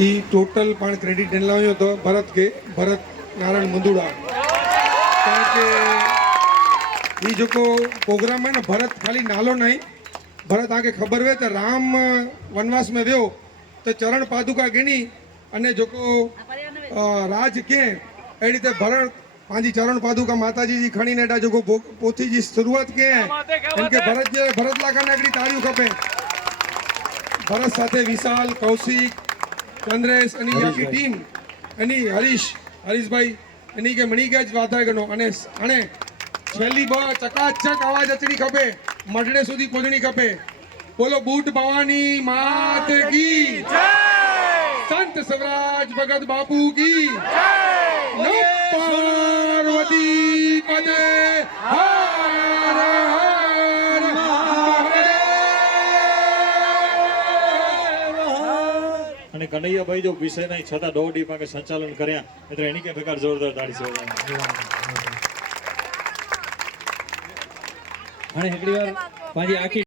એ total પણ credit એને લાવ્યો હતો ભરત નારાયણ મંદુડા કારણ કે એ જો પ્રોગ્राम है ना भरत खाली नालो नहीं भरत आके खबर हुए तो राम वनवास में व्यो तो चरण पादुका गिनी अने जो राज के ए रीते भरत पांची चरण पादुका माताजी जी खणी ने जो पोथी जी शुरुआत के इनके भरत लागा ने अगड़ी ताळीओ खपे भरत साथे विशाल कौशिक चंद्रेश अनी आखी टीम अनी हरीश भाई एनी के मणिगज वाधागनो अने अने छेली चकाचक आवाज अचनी खपे मडड़े सुधी पहुंचनी खपे बोलो बूट भवानी मात की संत स्वराज भगत बापू की पार्वती पदे हर हर અને કનૈયાભાઈ જો વિષય નહીં છતાં દોડી પાસે સંચાલન કર્યા એટલે એની કે પ્રકાર જોરદાર તાળી છે અને એકડી વાર પાછી આખી